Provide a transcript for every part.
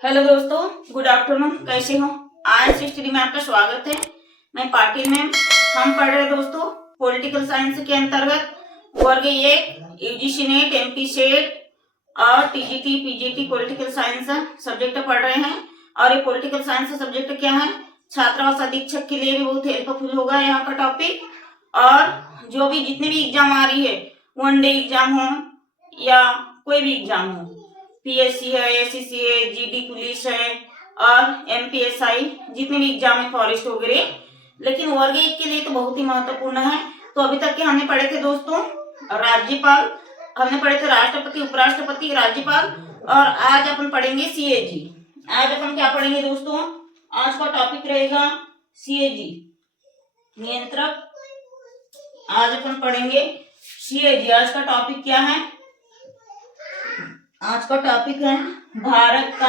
Hello दोस्तों, good afternoon. कैसे हो? आज हिस्ट्री में आपका स्वागत है। मैं पाटिल मैम। हम पढ़ रहे दोस्तों पॉलिटिकल साइंस के अंतर्गत वर्ग 1 यूजीसी नेट, एमपी सेट और TGT PGT political science subject पढ़ रहे हैं। और ये पॉलिटिकल साइंस सब्जेक्ट क्या है, छात्रावास अधीक्षक के लिए भी बहुत हेल्पफुल होगा यहाँ का टॉपिक। और जो भी जितने भी एग्जाम आ रही है, वनडे एग्जाम हो या कोई भी एग्जाम हो, पीएससी है, एससीसी है, जीडी पुलिस है और एमपीएसआई, जितने भी एग्जाम है, फॉरेस्ट वगैरह, लेकिन वर्ग 1 के लिए तो बहुत ही महत्वपूर्ण है। तो अभी तक के हमने पढ़े थे दोस्तों राज्यपाल, हमने पढ़े थे राष्ट्रपति, उपराष्ट्रपति, राज्यपाल, और आज अपन पढ़ेंगे सीएजी। आज अपन क्या पढ़ेंगे दोस्तों? आज का टॉपिक रहेगा सीएजी, नियंत्रक। आज अपन पढ़ेंगे सीएजी। आज का टॉपिक क्या है? आज का टॉपिक है भारत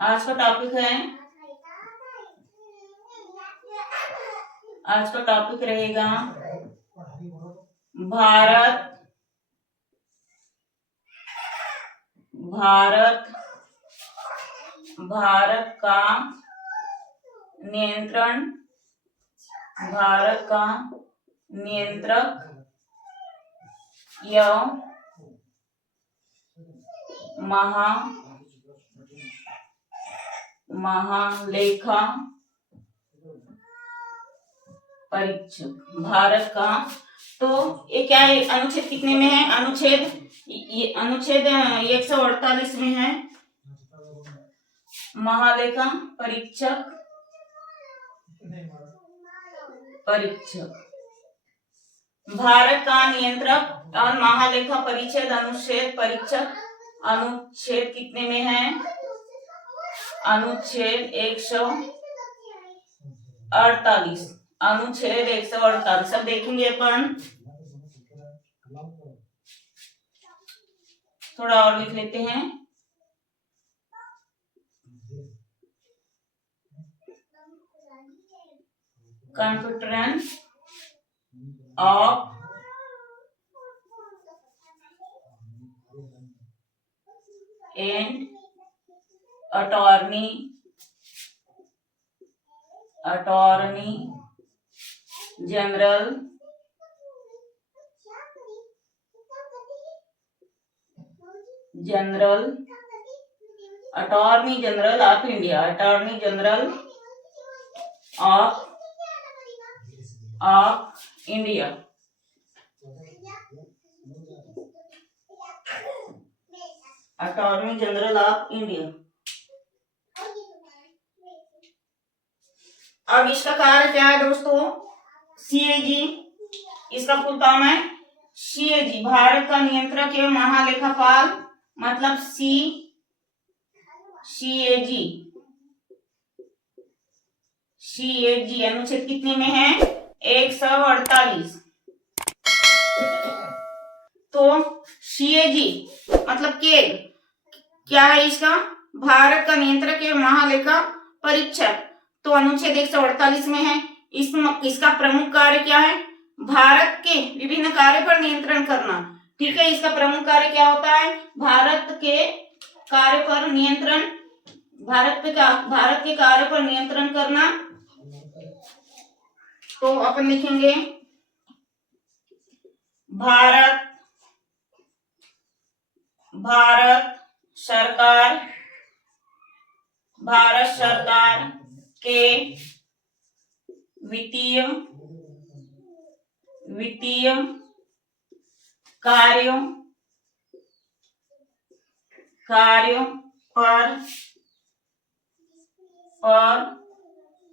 आज का टॉपिक है, आज का टॉपिक रहेगा भारत का नियंत्रण, भारत का नियंत्रक या महालेखा परीक्षक। भारत का, तो ये क्या है, अनुच्छेद कितने में है? अनुच्छेद 148 में है। महालेखा परीक्षक भारत का नियंत्रक और महालेखा परिषद अनुच्छेद परीक्षक अनुच्छेद कितने में है? अनुच्छेद 148। अनुच्छेद 148 अब देखेंगे अपन, थोड़ा और लिख लेते हैं। Confidence of and attorney general attorney general of India, attorney general of India, attorney general of India. अब इसका कार्य क्या है दोस्तों? सीएजी, इसका फुल फॉर्म है सीएजी, भारत का नियंत्रक एवं महालेखापाल, मतलब सीएजी अनुच्छेद कितने में है? 148। तो सीएजी मतलब के क्या है इसका? भारत का नियंत्रक एवं महालेखा परीक्षक। तो अनुच्छेद 148 में है। इसका प्रमुख कार्य क्या है? भारत के विभिन्न कार्य पर नियंत्रण करना। ठीक है, इसका प्रमुख कार्य क्या होता है? भारत के कार्य पर नियंत्रण, भारत के कार्य पर नियंत्रण करना। तो अपन लिखेंगे भारत सरकार के वित्तीय कार्यों पर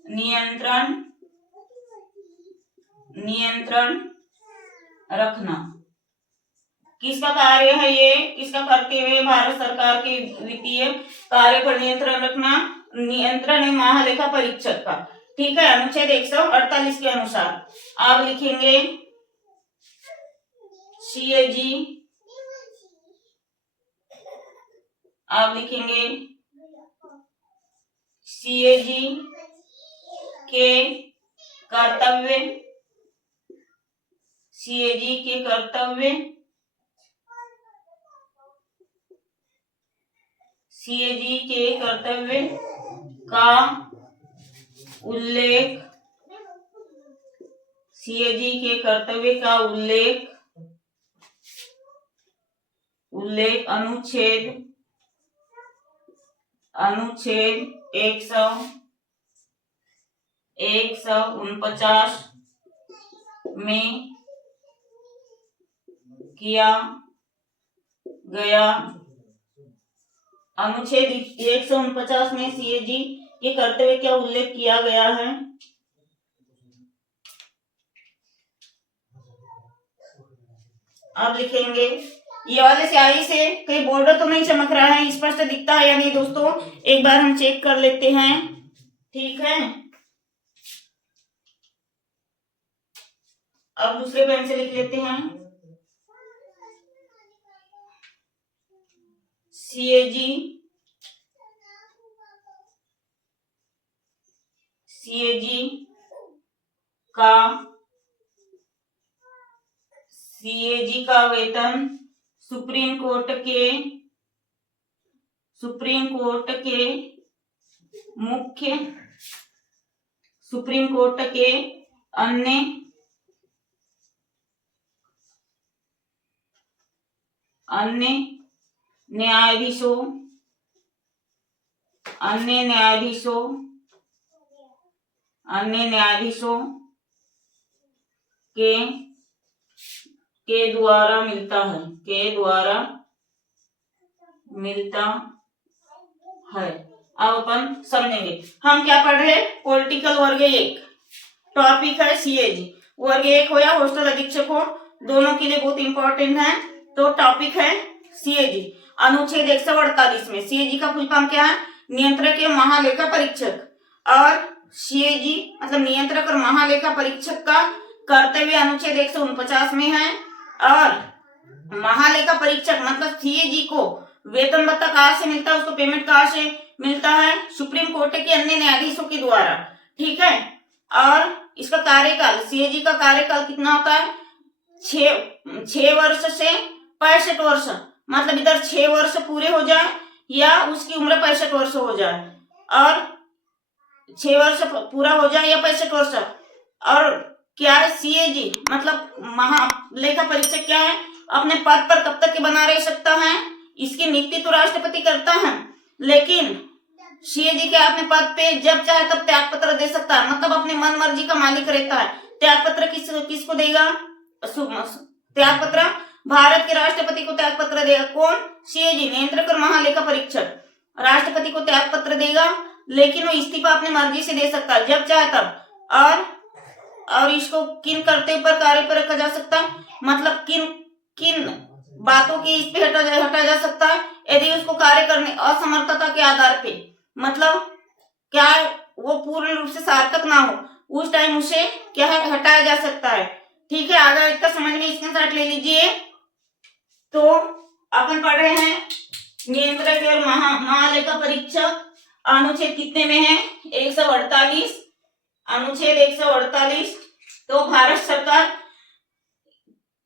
नियंत्रण रखना। किसका कार्य है ये? किसका करते हुए? भारत सरकार के वित्तीय कार्य पर नियंत्रण रखना, नियंत्रण है महालेखा परीक्षक का। ठीक है, अनुच्छेद 148 के अनुसार आप लिखेंगे सीएजी, आप लिखेंगे सीएजी के कर्तव्य सीएजी के कर्तव्य का उल्लेख, सीएजी के कर्तव्य का उल्लेख अनुच्छेद 149 में किया गया। अनुच्छेद 149 में सीएजी के कर्तव्य का उल्लेख किया गया है। अब लिखेंगे, ये वाले स्याही से कहीं बॉर्डर तो नहीं चमक रहा है, स्पष्ट दिखता है या नहीं दोस्तों, एक बार हम चेक कर लेते हैं। ठीक है, अब दूसरे पेन से लिख लेते हैं। सीएजी का वेतन सुप्रीम कोर्ट के अन्य न्यायाधीशों के द्वारा मिलता है। अब अपन समझेंगे, हम क्या पढ़ रहे हैं, पॉलिटिकल वर्ग 1, टॉपिक है सीएजी। वर्ग 1 हो या हॉस्टल अधीक्षक हो, दोनों के लिए बहुत इंपॉर्टेंट है। तो टॉपिक है सीएजी। अनुच्छेद 148 में सीएजी का फुल फॉर्म क्या है, नियंत्रक एवं महालेखा परीक्षक। और सीएजी मतलब नियंत्रक और महालेखा परीक्षक का कर्तव्य अनुच्छेद 149 में है। और महालेखा परीक्षक मतलब सीएजी को वेतन भत्ता कहाँ से मिलता है, उसको पेमेंट कहाँ से मिलता है, सुप्रीम कोर्ट के अन्य न्यायाधीशों के द्वारा। ठीक है, और इसका कार्यकाल, सीएजी का कार्यकाल कितना होता है, 6 वर्ष से 65 वर्ष, मतलब इधर 6 वर्ष पूरे हो जाए या उसकी उम्र 65 वर्ष हो जाए, और 6 वर्ष पूरा हो जाए या 65 वर्ष। और क्या है सीएजी मतलब महालेखा परीक्षक क्या है, अपने पद पर कब तक के बना रह सकता है, इसकी नियुक्ति तो राष्ट्रपति करता है, लेकिन सीएजी क्या अपने पद पे जब चाहे तब त्याग पत्र दे सकता है, मतलब अपने मन मर्जी का मालिक रहता है। त्याग पत्र किसको देगा, त्याग पत्र भारत के राष्ट्रपति को त्याग पत्र देगा। कौन, सीएजी नियंत्रक और महालेखा परीक्षक राष्ट्रपति को त्याग पत्र देगा, लेकिन वो इस्तीफा अपनी मर्जी से दे सकता है जब चाहे तब। और इसको किन कर्तव्य पर कार्य पर रखा जा सकता है, मतलब किन बातों की इस पे हटा जा सकता है, यदि उसको कार्य करने असमर्थता के आधार पे, मतलब क्या वो पूर्ण रूप से सार्थक ना हो, उस टाइम उसे क्या है हटाया जा सकता है। ठीक है, आगे इसका समझ में स्क्रीनशॉट ले लीजिए। तो अपन पढ़ रहे हैं नियंत्रक और महालेखा परीक्षक, अनुच्छेद कितने में है, 148, अनुच्छेद 148। तो भारत सरकार,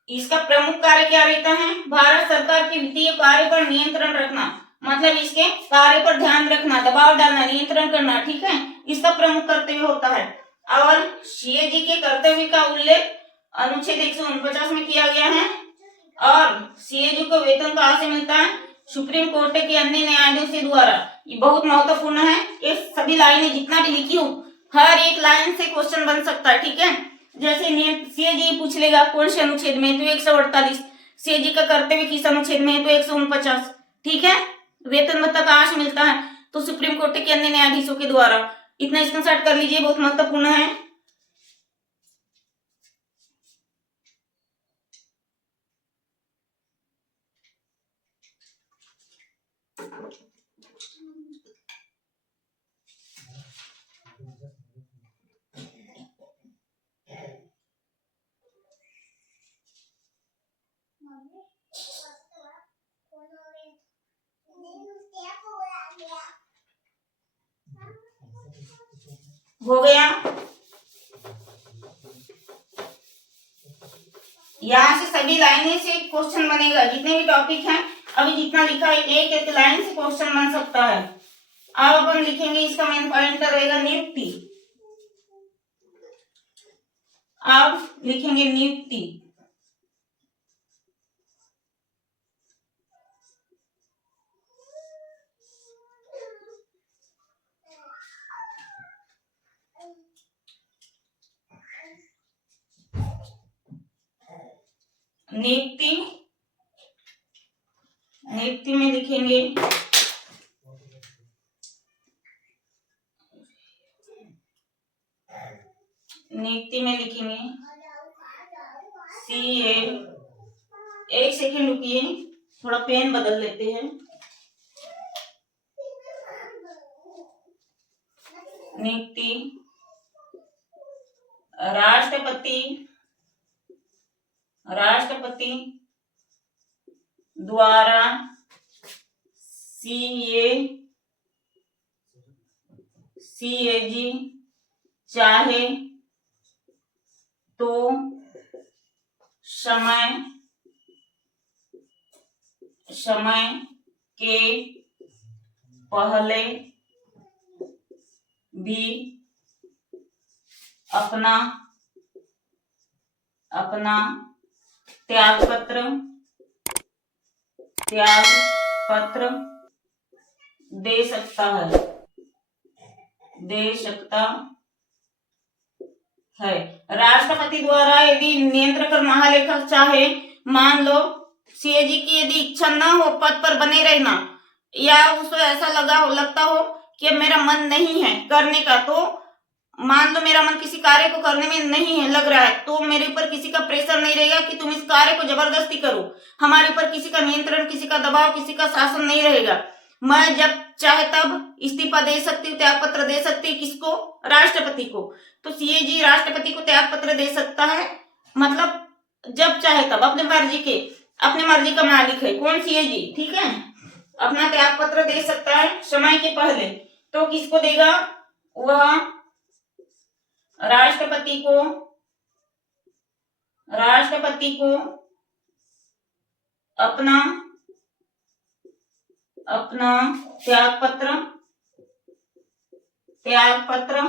इसका प्रमुख कार्य क्या रहता है, भारत सरकार के वित्तीय कार्य पर नियंत्रण रखना, मतलब इसके कार्य पर ध्यान रखना, दबाव डालना, नियंत्रण करना। ठीक है, इसका प्रमुख कर्तव्य होता है। और सीएजी के कर्तव्य का उल्लेख अनुच्छेद 149 में किया गया है। और सीएजी को वेतन कहाँ से मिलता है, सुप्रीम कोर्ट के अन्य न्यायाधीशों द्वारा। ये बहुत महत्वपूर्ण है, ये सभी लाइनें जितना भी लिखी हूँ, हर एक लाइन से क्वेश्चन बन सकता है। ठीक है, जैसे सीएजी पूछ लेगा कौन से अनुच्छेद में, तो 148, सीएजी का कर्तव्य किस अनुच्छेद में है, तो 149। ठीक है, वेतन भत्ता कहाँ से मिलता है, तो सुप्रीम कोर्ट के अन्य न्यायाधीशों के द्वारा। इतना स्क्रीनशॉट कर लीजिए, बहुत महत्वपूर्ण है। हो गया, यहाँ से सभी लाइनें से क्वेश्चन बनेगा, जितने भी टॉपिक हैं अभी जितना लिखा है एक एक लाइन से क्वेश्चन बन सकता है। अब अपन लिखेंगे, इसका मेन पॉइंट रहेगा नियुक्ति। अब लिखेंगे नियुक्ति। नियुक्ति, नियुक्ति में लिखेंगे नियुक्ति में लिखेंगे CA। एक सेकेंड रुकिए, थोड़ा पेन बदल लेते हैं। नियुक्ति राष्ट्रपति, राष्ट्रपति द्वारा CAG चाहे तो समय के पहले भी अपना त्याग पत्र दे सकता है। राष्ट्रपति द्वारा यदि नियंत्रक महालेखक चाहे, मान लो CAG की यदि इच्छा न हो पद पर बने रहना, या उसको ऐसा लगता हो कि मेरा मन नहीं है करने का, तो मान लो मेरा मन किसी कार्य को करने में नहीं है लग रहा है, तो मेरे ऊपर किसी का प्रेशर नहीं रहेगा कि तुम इस कार्य को जबरदस्ती करो। हमारे ऊपर किसी का नियंत्रण, किसी का दबाव, किसी का शासन नहीं रहेगा। मैं जब चाहे तब इस्तीफा दे सकती हूँ, त्याग पत्र दे सकती हूँ। किसको? राष्ट्रपति को। तो CAG राष्ट्रपति को त्याग पत्र दे सकता है, मतलब जब चाहे तब, अपने मर्जी का मालिक है कौन? CAG, ठीक है। अपना त्याग पत्र दे सकता है समय के पहले। तो किसको देगा? वह राष्ट्रपति को अपना त्याग पत्र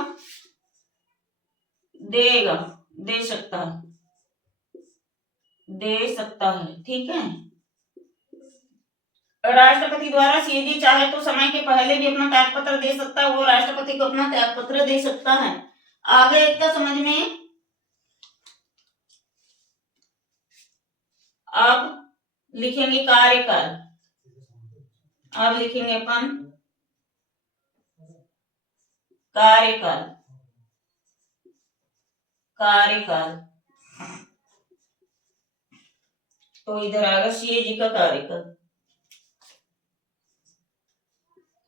दे सकता है, ठीक है। राष्ट्रपति द्वारा CAG चाहे तो समय के पहले भी अपना त्याग पत्र दे सकता है, वो राष्ट्रपति को अपना त्याग पत्र दे सकता है। आगे इसका समझ में। अब लिखेंगे कार्यकाल। अब लिखेंगे अपन कार्यकाल। तो इधर आएगा CAG का कार्यकाल।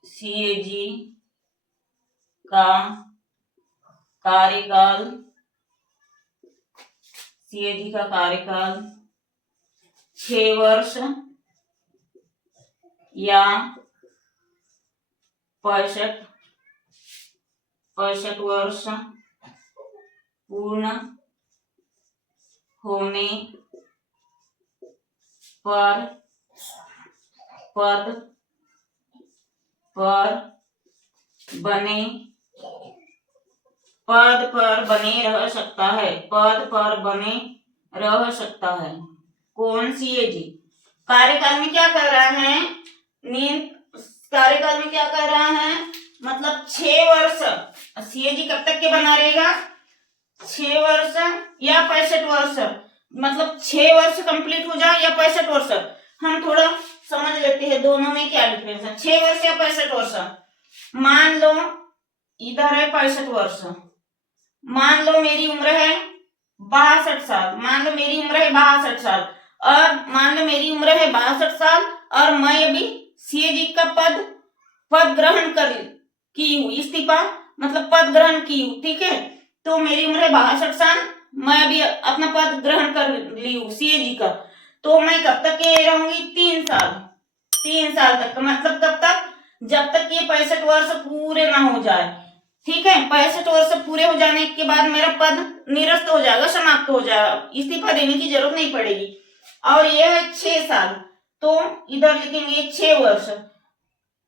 CAG का कार्यकाल 6 वर्ष या 65 वर्ष पूर्ण होने पर पद पर बने रह सकता है। कौन? CAG। कार्यकाल में क्या कर रहा है? कार्यकाल में क्या कर रहा है? मतलब 6 वर्ष। CAG कब तक के बना रहेगा? 6 वर्ष या 65 वर्ष, मतलब 6 वर्ष कंप्लीट हो जाए या 65 वर्ष। हम थोड़ा समझ लेते हैं दोनों में क्या डिफरेंस है। 6 वर्ष या 65 वर्ष। मान लो इधर है 65 वर्ष, मान लो मेरी उम्र है 62 साल, और मान लो मेरी उम्र है 62 साल, और मैं अभी CAG का पद ग्रहण की हूँ, इस्तीफा मतलब पद ग्रहण की हूँ, ठीक है। तो मेरी उम्र है 62 साल, मैं अभी अपना पद ग्रहण कर ली हूँ CAG का। तो मैं कब तक के रहूंगी? 3 साल तक। मतलब कब तक? जब तक ये 65 वर्ष पूरे ना हो जाए, ठीक है। 65 वर्ष पूरे हो जाने के बाद मेरा पद निरस्त हो जाएगा, समाप्त हो जाएगा, इस्तीफा देने की जरूरत नहीं पड़ेगी। और ये है 6 साल, तो इधर लिखेंगे 6 वर्ष।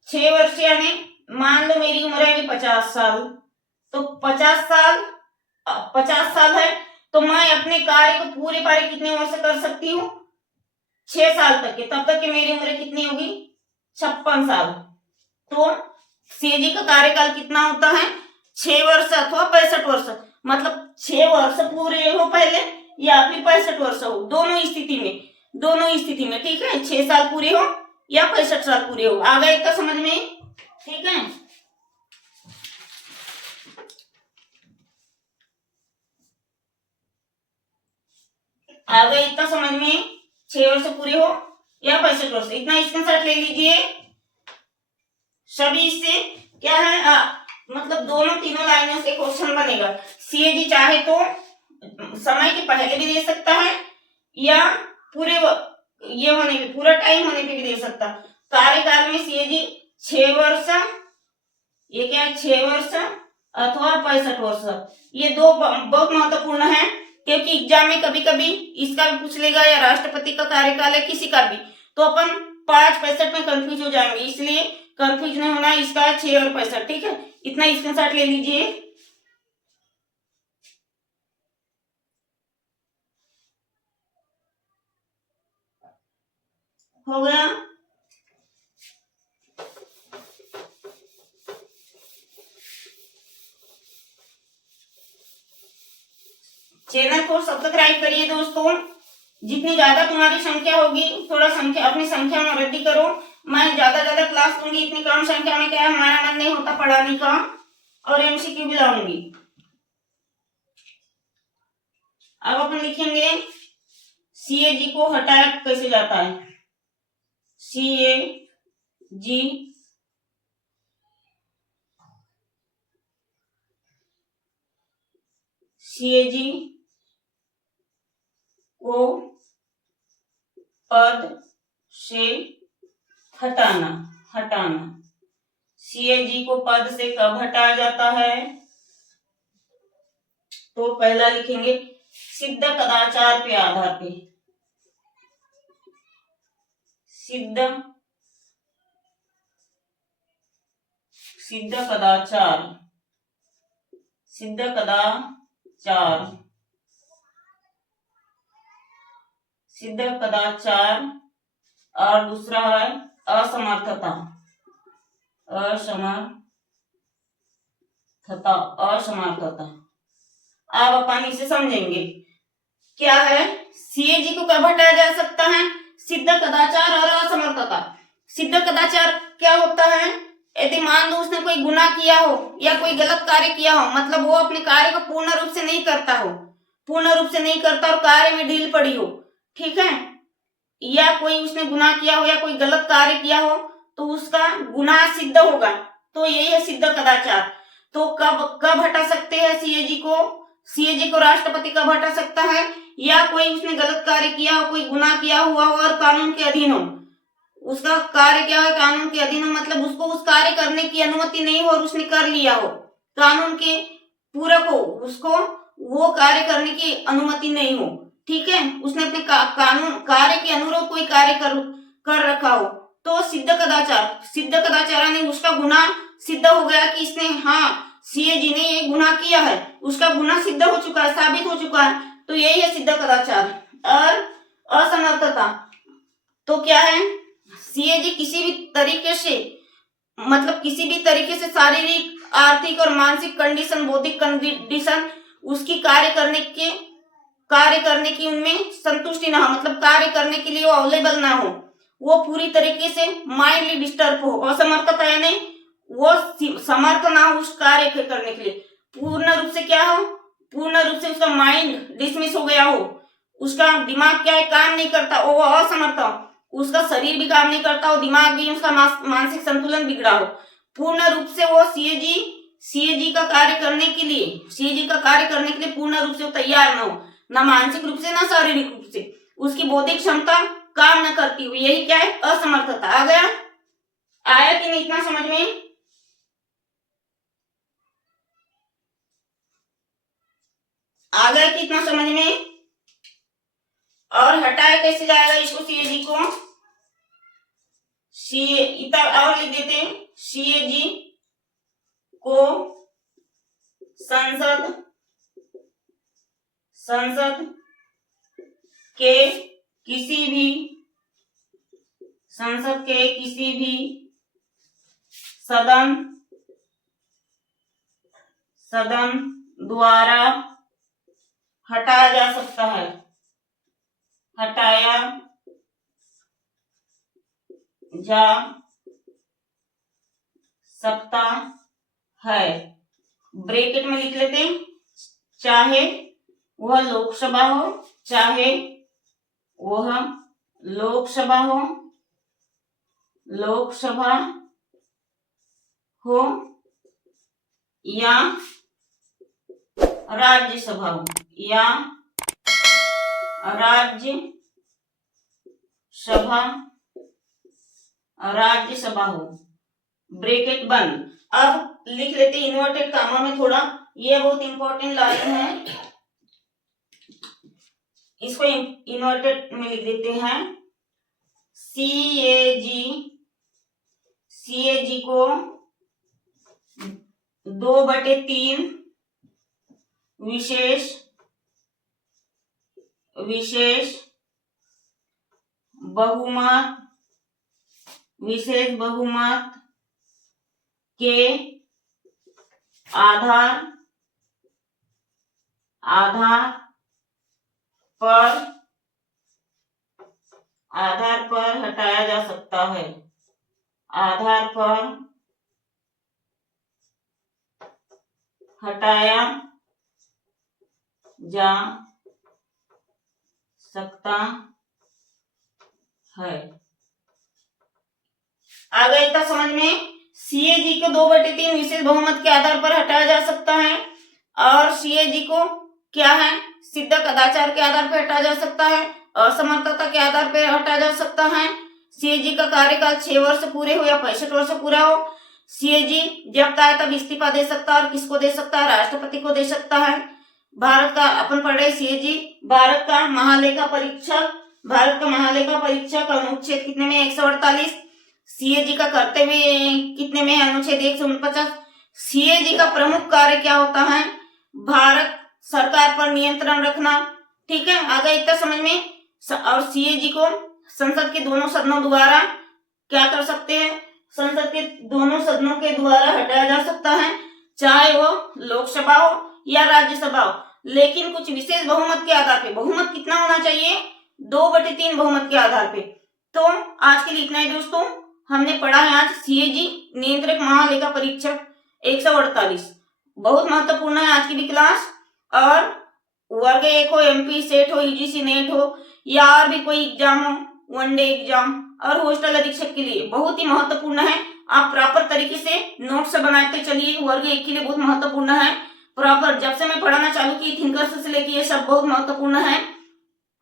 6 वर्ष यानी मान लो मेरी उम्र है अभी 50 साल, तो 50 साल है, तो मैं अपने कार्य को पूरे पारे कितने वर्ष कर सकती हूँ? 6 साल तक के। तब तक की मेरी उम्र कितनी होगी? 56 साल। तो सीएजी का कार्यकाल कितना होता है? 6 वर्ष अथवा 65 वर्ष। मतलब 6 वर्ष पूरे हो पहले या फिर 65 वर्ष हो, दोनों स्थिति में। ठीक है, 6 साल पूरे हो या 65 साल पूरे हो। आ गया इतना समझ में? ठीक है, आ गया इतना समझ में? 6 वर्ष पूरे हो या 65 वर्ष, इतना स्क्रीनशॉट ले लीजिए। सभी इससे क्या है मतलब दोनों तीनों लाइनों से क्वेश्चन बनेगा। सीएजी चाहे तो समय के पहले भी दे सकता है या पूरे ये होने पे, पूरा टाइम होने पे भी दे सकता। कार्यकाल में सीएजी 6 वर्ष, ये क्या है 6 वर्ष अथवा 65 वर्ष, ये दो बहुत महत्वपूर्ण है, क्योंकि एग्जाम में कभी कभी इसका भी पूछ लेगा या राष्ट्रपति का कार्यकाल है किसी का भी, तो अपन 5-65 में कंफ्यूज हो जाएंगे, इसलिए कंफ्यूज नहीं होना। इसका 6 और 65। ठीक है, इतना स्क्रीनशॉट ले लीजिए। हो गया? चैनल को सब्सक्राइब करिए दोस्तों। जितनी ज्यादा तुम्हारी संख्या होगी, थोड़ा संख्या अपनी संख्या में वृद्धि करो। मैं ज्यादा क्लास लूंगी, इतनी कम संख्या में क्या है हमारा मन नहीं होता पढ़ाने का, और एमसीक्यू भी लाऊंगी। अब अपन लिखेंगे सीएजी को हटाया कैसे जाता है। सीएजी को पद से हटाना। सीएजी को पद से कब हटाया जाता है? तो पहला लिखेंगे सिद्ध कदाचार के आधार पे। सिद्ध कदाचार और दूसरा है असमर्थता। अब अपन इसे समझेंगे क्या है। सीएजी को कब हटाया जा सकता है? सिद्ध कदाचार और असमर्थता। सिद्ध कदाचार क्या होता है? यदि मान लो उसने कोई गुनाह किया हो या कोई गलत कार्य किया हो, मतलब वो अपने कार्य को पूर्ण रूप से नहीं करता और कार्य में ढील पड़ी हो, ठीक है, या कोई उसने गुनाह किया हो या कोई गलत कार्य किया हो, तो उसका गुनाह सिद्ध होगा, तो यही है सिद्ध कदाचार। तो कब हटा सकते हैं सीएजी को राष्ट्रपति कब हटा सकता है? या कोई उसने गलत कार्य किया हो, कोई गुनाह किया हुआ हो और कानून के अधीन हो, उसका कार्य क्या है कानून के अधीन हो, मतलब उसको उस कार्य करने की अनुमति नहीं हो और उसने कर लिया हो, कानून के पूरक हो, उसको वो कार्य करने की अनुमति नहीं हो, ठीक है, उसने अपने कानून कार्य के अनुरूप कोई कार्य कर रखा हो, तो सिद्ध कदाचार यानी उसका गुनाह सिद्ध हो गया कि इसने सीएजी ने ये गुनाह किया है, उसका गुनाह सिद्ध हो चुका है, साबित हो चुका है, तो यही है सिद्ध कदाचार। और असमर्थता तो क्या है? सीएजी किसी भी तरीके से शारीरिक, आर्थिक और मानसिक कंडीशन, बौद्धिक कंडीशन उसकी कार्य करने की उनमें संतुष्टि ना हो, मतलब कार्य करने के लिए वो अवेलेबल ना हो, वो पूरी तरीके से माइंडली डिस्टर्ब हो। असमर्थता यानी वो समर्थ ना हो उस कार्य करने के लिए, पूर्ण रूप से उसका माइंड डिसमिस हो गया हो, उसका दिमाग क्या है काम नहीं करता, वो असमर्थ हो, उसका शरीर भी काम नहीं करता हो, दिमाग भी, उसका मानसिक संतुलन बिगड़ा हो, पूर्ण रूप से वो सीएजी का कार्य करने के लिए पूर्ण रूप से वो तैयार ना हो, ना मानसिक रूप से ना शारीरिक रूप से, उसकी बौद्धिक क्षमता काम न करती हुई, यही क्या है? असमर्थता। आया कि नहीं इतना समझ में? आ गया कि इतना समझ में? और हटाया कैसे जाएगा इसको सीएजी को? इतना और लिख देते हैं, CAG को संसद के किसी भी सदन द्वारा हटाया जा सकता है, ब्रैकेट में लिख लेते हैं, चाहे वह लोकसभा हो या राज्यसभा हो, ब्रैकेट बंद। अब लिख लेते इन्वर्टेड कामा में थोड़ा, ये बहुत इंपॉर्टेंट लाइन है, इसको इन्वर्टेड में लिख देते हैं, CAG को 2/3 विशेष बहुमत के आधार पर हटाया जा सकता है, आ गया इतना समझ में। CAG को 2/3 विशेष बहुमत के आधार पर हटाया जा सकता है, और CAG को क्या है, सिद्ध कदाचार के आधार पर हटाया जा सकता है, असमर्थता के आधार पर हटाया जा सकता है। CAG का कार्यकाल 6 वर्ष पूरे हो या 65 वर्ष पूरा हो, CAG जब चाहे तब इस्तीफा दे सकता है, और किसको दे सकता है, राष्ट्रपति को दे सकता है। भारत का अपन पढ़ रहे CAG भारत का महालेखा परीक्षक अनुच्छेद कितने में 148, CAG का कर्तव्य कितने में अनुच्छेद 149। CAG का प्रमुख कार्य क्या होता है, भारत सरकार पर नियंत्रण रखना, ठीक है, आ गया इतना समझ में। और CAG को संसद के दोनों सदनों द्वारा क्या कर सकते हैं, संसद के दोनों सदनों के द्वारा हटाया जा सकता है, चाहे वो लोकसभा हो या राज्यसभा हो, लेकिन कुछ विशेष बहुमत के आधार पे। बहुमत कितना होना चाहिए, 2/3 बहुमत के आधार पे। तो आज के लिए इतना ही दोस्तों, हमने पढ़ा है आज CAG नियंत्रक महालेखा परीक्षक 148, बहुत महत्वपूर्ण है आज की भी क्लास। और वर्ग 1 हो, MP सेट हो, UGC नेट हो, या और भी कोई एग्जाम हो, वनडे एग्जाम और हॉस्टल अधीक्षक के लिए बहुत ही महत्वपूर्ण है। आप प्रॉपर तरीके से नोट्स बनाते चलिए, वर्ग 1 के लिए बहुत महत्वपूर्ण है। प्रॉपर जब से मैं पढ़ाना चालू की थिंकर्स से लेके ये सब बहुत महत्वपूर्ण है।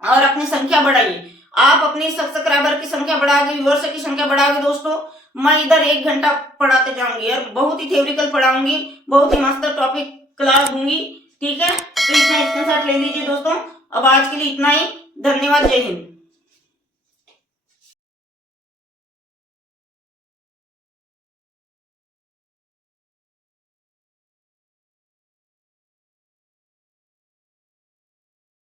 और अपनी संख्या बढ़ाइए, आप अपनी सब्सक्राइबर की संख्या बढ़ाओगे, व्यूअर्स की संख्या बढ़ाओगे दोस्तों, मैं इधर 1 घंटा पढ़ाते जाऊंगी और बहुत ही थ्योरिकल पढ़ाऊंगी, बहुत ही मस्त टॉपिक क्लास दूंगी, ठीक है। तो इतना स्क्रीनशॉट ले लीजिए दोस्तों। अब आज के लिए इतना ही, धन्यवाद, जय हिंद।